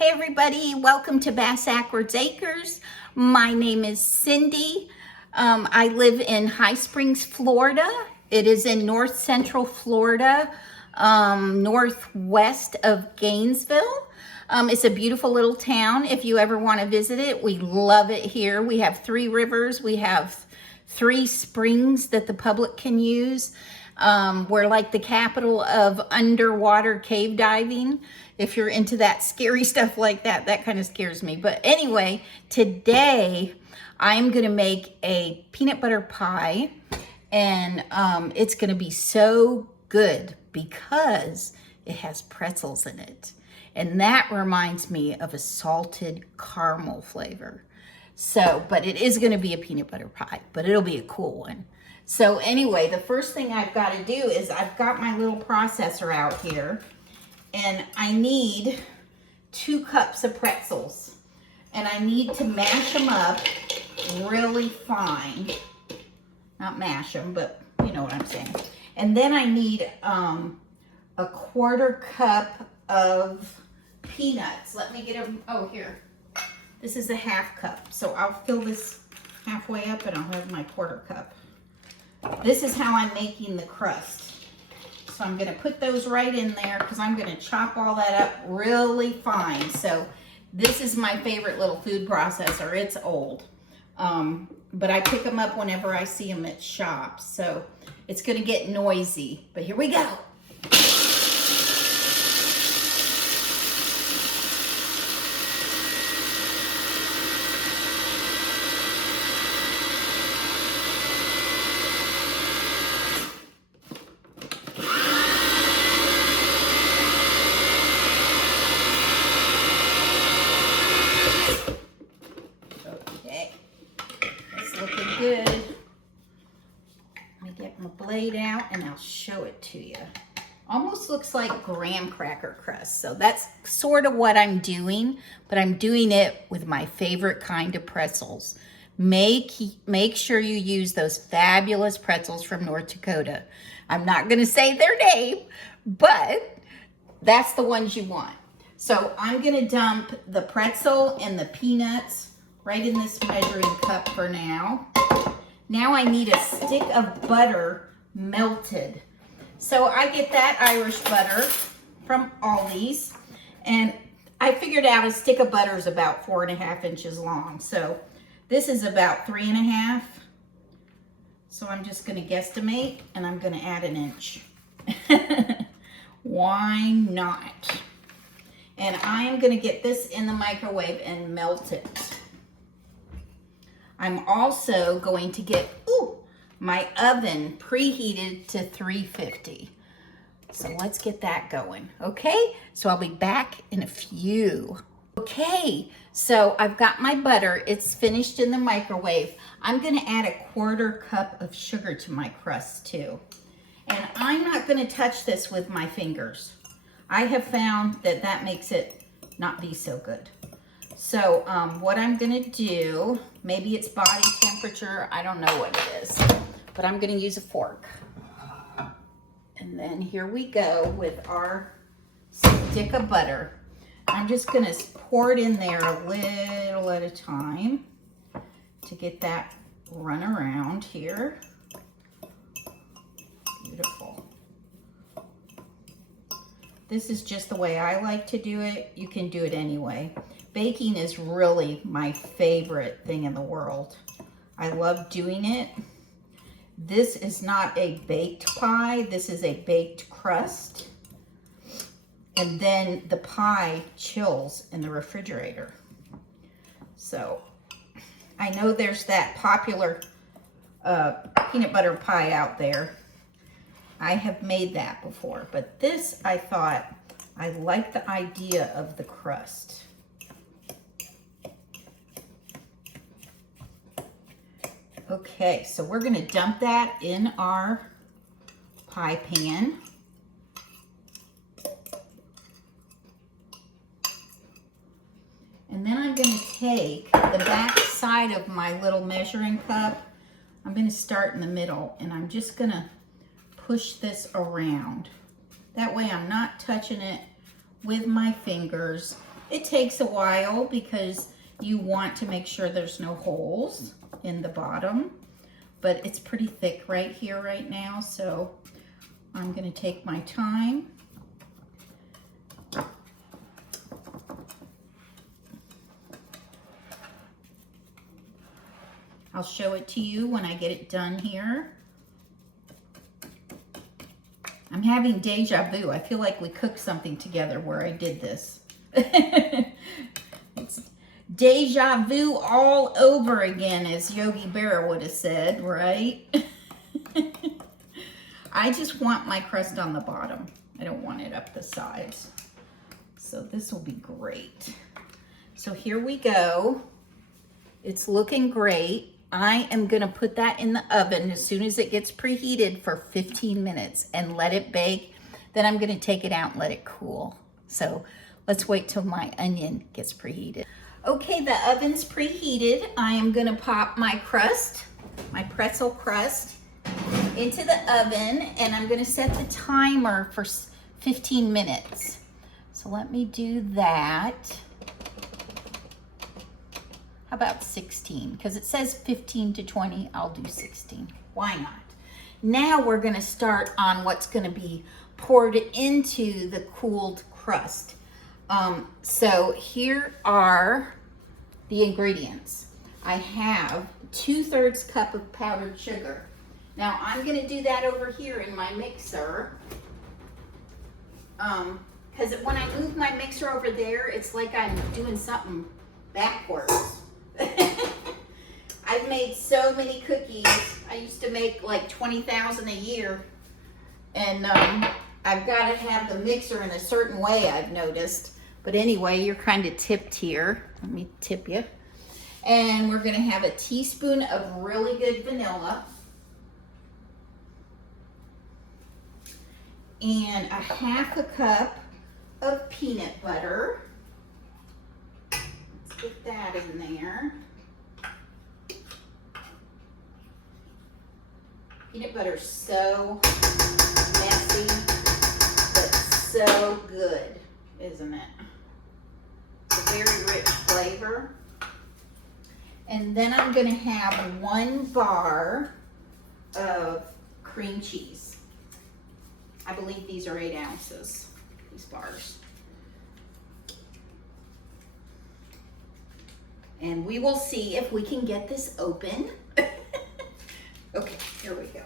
Hey everybody, welcome to Bass Ackwards Acres. My name is Cindy. I live in High Springs, Florida. It is in north central Florida, northwest of Gainesville. It's a beautiful little town if you ever want to visit it. We love it here. We have 3 rivers. We have 3 springs that the public can use. We're like the capital of underwater cave diving. If you're into that scary stuff like that, that kind of scares me. But anyway, today I'm going to make a peanut butter pie, and it's going to be so good because it has pretzels in it. And that reminds me of a salted caramel flavor. So, but it is going to be a peanut butter pie, but it'll be a cool one. So anyway, the first thing I've got to do is I've got my little processor out here, and I need 2 cups of pretzels, and I need to mash them up really fine. Not mash them, but you know what I'm saying. And then I need a 1/4 cup of peanuts. Let me get them. Oh, here. This is a 1/2 cup. So I'll fill this halfway up and I'll have my 1/4 cup. This is how I'm making the crust. So I'm going to put those right in there because I'm going to chop all that up really fine. So this is my favorite little food processor. It's old. But I pick them up whenever I see them at shops. So it's going to get noisy. But here we go. Good. Let me get my blade out and I'll show it to you. Almost looks like graham cracker crust. So that's sort of what I'm doing, but I'm doing it with my favorite kind of pretzels. Make sure you use those fabulous pretzels from North Dakota. I'm not going to say their name, but that's the ones you want. So I'm going to dump the pretzel and the peanuts right in this measuring cup for now. Now I need a stick of butter melted. So I get that Irish butter from Aldi's, and I figured out a stick of butter is about 4.5 inches long. So this is about 3.5. So I'm just gonna guesstimate, and I'm gonna add 1 inch. Why not? And I'm gonna get this in the microwave and melt it. I'm also going to get my oven preheated to 350. So let's get that going, okay? So I'll be back in a few. Okay, so I've got my butter. It's finished in the microwave. I'm gonna add a 1/4 cup of sugar to my crust too. And I'm not gonna touch this with my fingers. I have found that that makes it not be so good. So what I'm gonna do, maybe it's body temperature, I don't know what it is, but I'm gonna use a fork. And then here we go with our stick of butter. I'm just gonna pour it in there a little at a time to get that run around here. Beautiful. This is just the way I like to do it. You can do it anyway. Baking is really my favorite thing in the world. I love doing it. This is not a baked pie. This is a baked crust. And then the pie chills in the refrigerator. So I know there's that popular peanut butter pie out there. I have made that before, but this, I thought, I like the idea of the crust. Okay, so we're gonna dump that in our pie pan. And then I'm gonna take the back side of my little measuring cup. I'm gonna start in the middle, and I'm just gonna push this around. That way I'm not touching it with my fingers. It takes a while because you want to make sure there's no holes in the bottom, but it's pretty thick right here right now, so I'm gonna take my time. I'll show it to you when I get it done here. I'm having deja vu. I feel like we cooked something together where I did this. It's deja vu all over again, as Yogi Berra would have said, right? I just want my crust on the bottom. I don't want it up the sides. So this will be great. So here we go. It's looking great. I am gonna put that in the oven as soon as it gets preheated for 15 minutes and let it bake. Then I'm gonna take it out and let it cool. So let's wait till my onion gets preheated. Okay, the oven's preheated. I am gonna pop my crust, my pretzel crust, into the oven, and I'm gonna set the timer for 15 minutes. So let me do that. How about 16? Because it says 15 to 20, I'll do 16. Why not? Now we're gonna start on what's gonna be poured into the cooled crust. So here are the ingredients. I have 2/3 cup of powdered sugar. Now I'm gonna do that over here in my mixer. Because when I move my mixer over there, it's like I'm doing something backwards. I've made so many cookies. I used to make like 20,000 a year. And I've got to have the mixer in a certain way, I've noticed. But anyway, you're kind of tipped here. Let me tip you. And we're going to have a teaspoon of really good vanilla. And a 1/2 cup of peanut butter. Let's get that in there. Peanut butter's so messy, but so good, isn't it? It's a very rich flavor. And then I'm gonna have 1 bar of cream cheese. I believe these are 8 ounces, these bars. And we will see if we can get this open. Okay, here we go.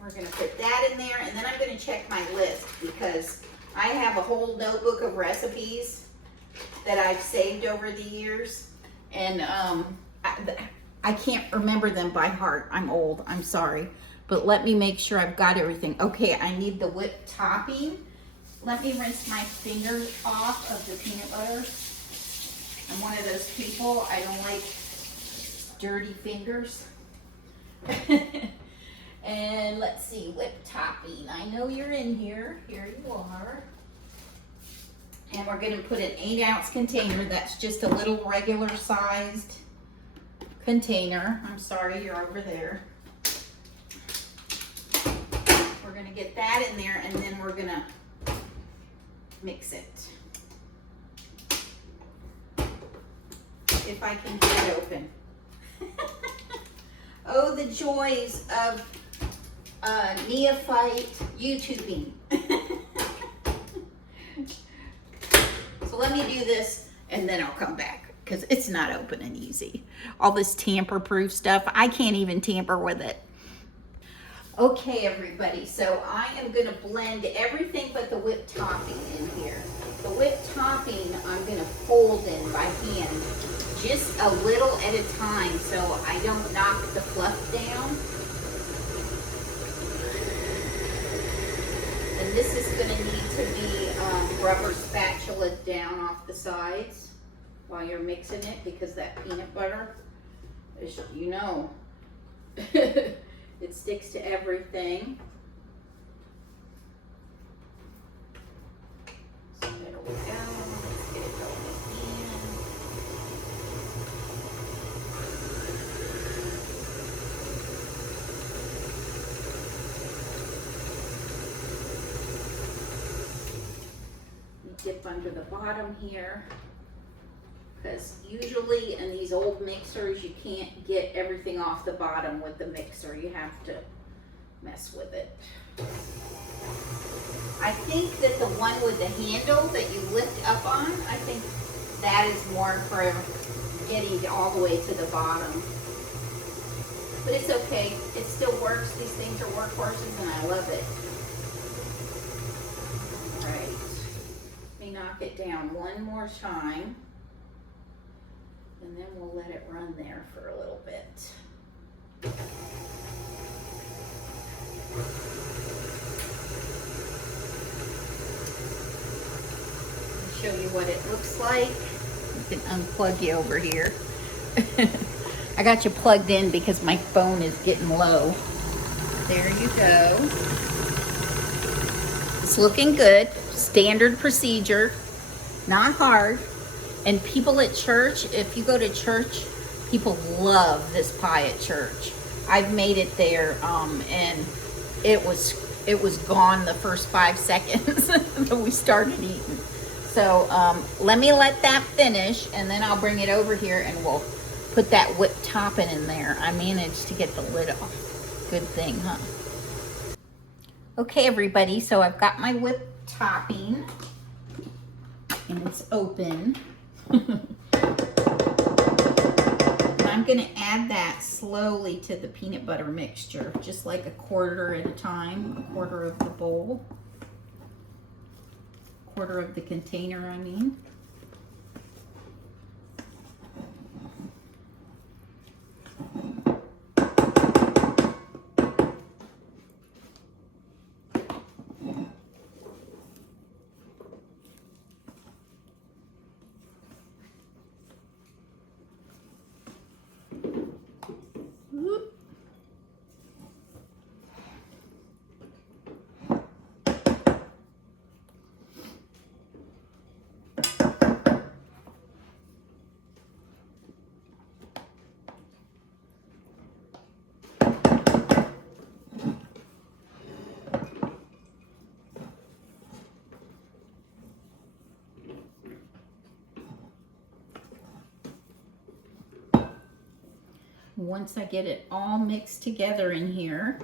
We're gonna put that in there, and then I'm gonna check my list because I have a whole notebook of recipes that I've saved over the years, and I can't remember them by heart. I'm old, I'm sorry. But let me make sure I've got everything. Okay, I need the whipped topping. Let me rinse my fingers off of the peanut butter. I'm one of those people, I don't like dirty fingers. And let's see, whipped topping. I know you're in here. Here you are. And we're gonna put an 8-ounce container. That's just a little regular sized container. I'm sorry, you're over there. We're gonna get that in there, and then we're gonna mix it. If I can get it open. Oh, the joys of neophyte YouTubing. So let me do this and then I'll come back because it's not open and easy. All this tamper-proof stuff, I can't even tamper with it. Okay, everybody, so I am going to blend everything but the whipped topping in here. The whipped topping I'm going to fold in by hand, just a little at a time so I don't knock the fluff down. And this is going to need to be rubber spatula down off the sides while you're mixing it because that peanut butter, is, you know, it sticks to everything. So there we go. Let's get it going again. You dip dip under the bottom here, because usually in these old mixers you can't get everything off the bottom with the mixer. You have to mess with it. I think that the one with the handle that you lift up on, I think that is more for getting all the way to the bottom. But it's okay, it still works. These things are workhorses and I love it. All right, let me knock it down one more time. And then we'll let it run there for a little bit. I'll show you what it looks like. I can unplug you over here. I got you plugged in because my phone is getting low. There you go. It's looking good. Standard procedure, not hard. And people at church, if you go to church, people love this pie at church. I've made it there, and it was gone the first 5 seconds that we started eating. So let that finish, and then I'll bring it over here and we'll put that whipped topping in there. I managed to get the lid off. Good thing, huh? Okay, everybody, so I've got my whipped topping, and it's open. And I'm gonna add that slowly to the peanut butter mixture, just like a quarter at a time, a quarter of the bowl, quarter of the container, I mean. Once I get it all mixed together in here,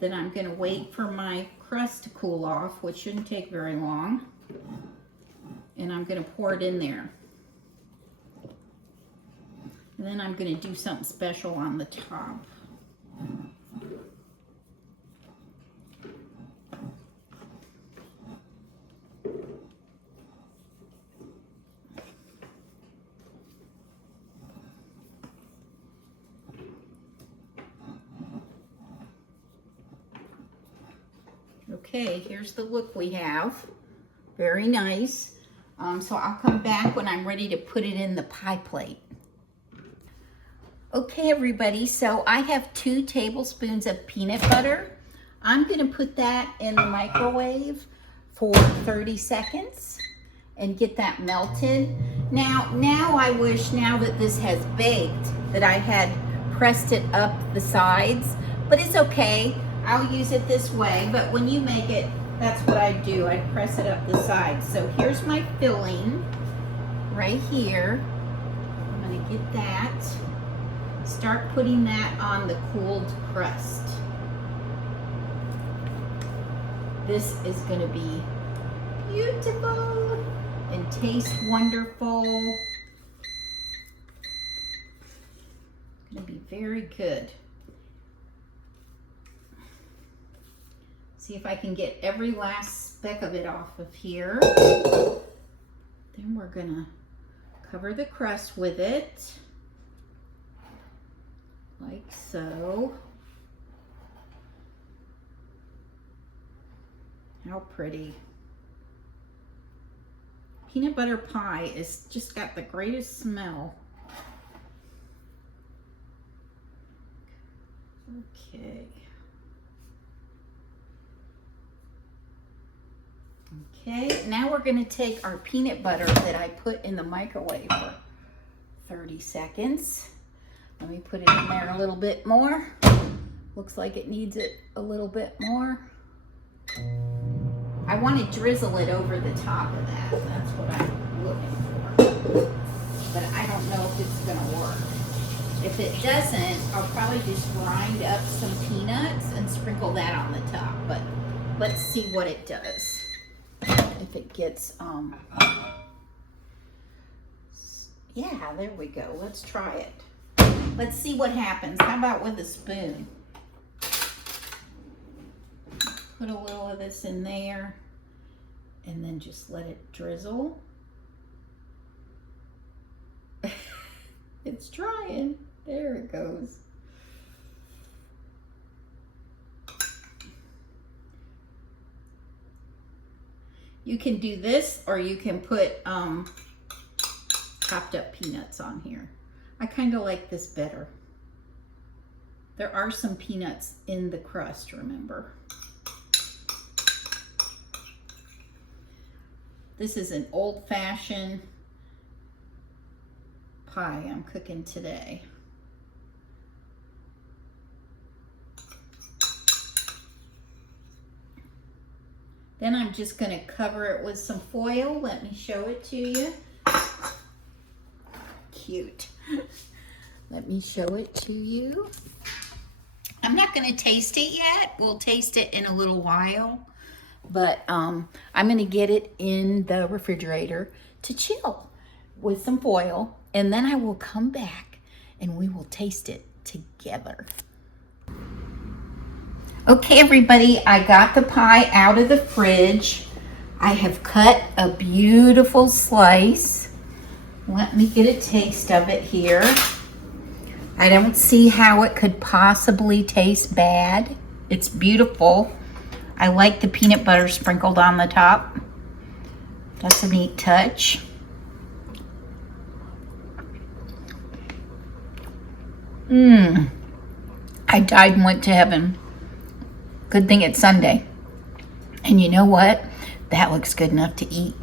then I'm going to wait for my crust to cool off, which shouldn't take very long. And I'm going to pour it in there. And then I'm going to do something special on the top. Okay, here's the look we have. Very nice. So I'll come back when I'm ready to put it in the pie plate. Okay, everybody, so I have 2 tablespoons of peanut butter. I'm gonna put that in the microwave for 30 seconds and get that melted. Now I wish, now that this has baked, that I had pressed it up the sides, but it's okay. I'll use it this way, but when you make it, that's what I do. I press it up the sides. So here's my filling right here. I'm gonna get that. Start putting that on the cooled crust. This is gonna be beautiful and taste wonderful. It's gonna be very good. See if I can get every last speck of it off of here. Then we're gonna cover the crust with it, like so. How pretty. Peanut butter pie is just got the greatest smell. Okay. Okay, now we're going to take our peanut butter that I put in the microwave for 30 seconds. Let me put it in there a little bit more. Looks like it needs it a little bit more. I want to drizzle it over the top of that. That's what I'm looking for. But I don't know if it's going to work. If it doesn't, I'll probably just grind up some peanuts and sprinkle that on the top. But let's see what it does. If it gets, yeah, there we go. Let's try it. Let's see what happens. How about with a spoon? Put a little of this in there and then just let it drizzle. It's trying. There it goes. You can do this, or you can put chopped up peanuts on here. I kind of like this better. There are some peanuts in the crust, remember. This is an old-fashioned pie I'm cooking today. Then I'm just going to cover it with some foil. Let me show it to you. Cute. Let me show it to you. I'm not going to taste it yet. We'll taste it in a little while. But I'm going to get it in the refrigerator to chill with some foil. And then I will come back and we will taste it together. Okay, everybody, I got the pie out of the fridge. I have cut a beautiful slice. Let me get a taste of it here. I don't see how it could possibly taste bad. It's beautiful. I like the peanut butter sprinkled on the top. That's a neat touch. I died and went to heaven. Good thing it's Sunday. And you know what? That looks good enough to eat.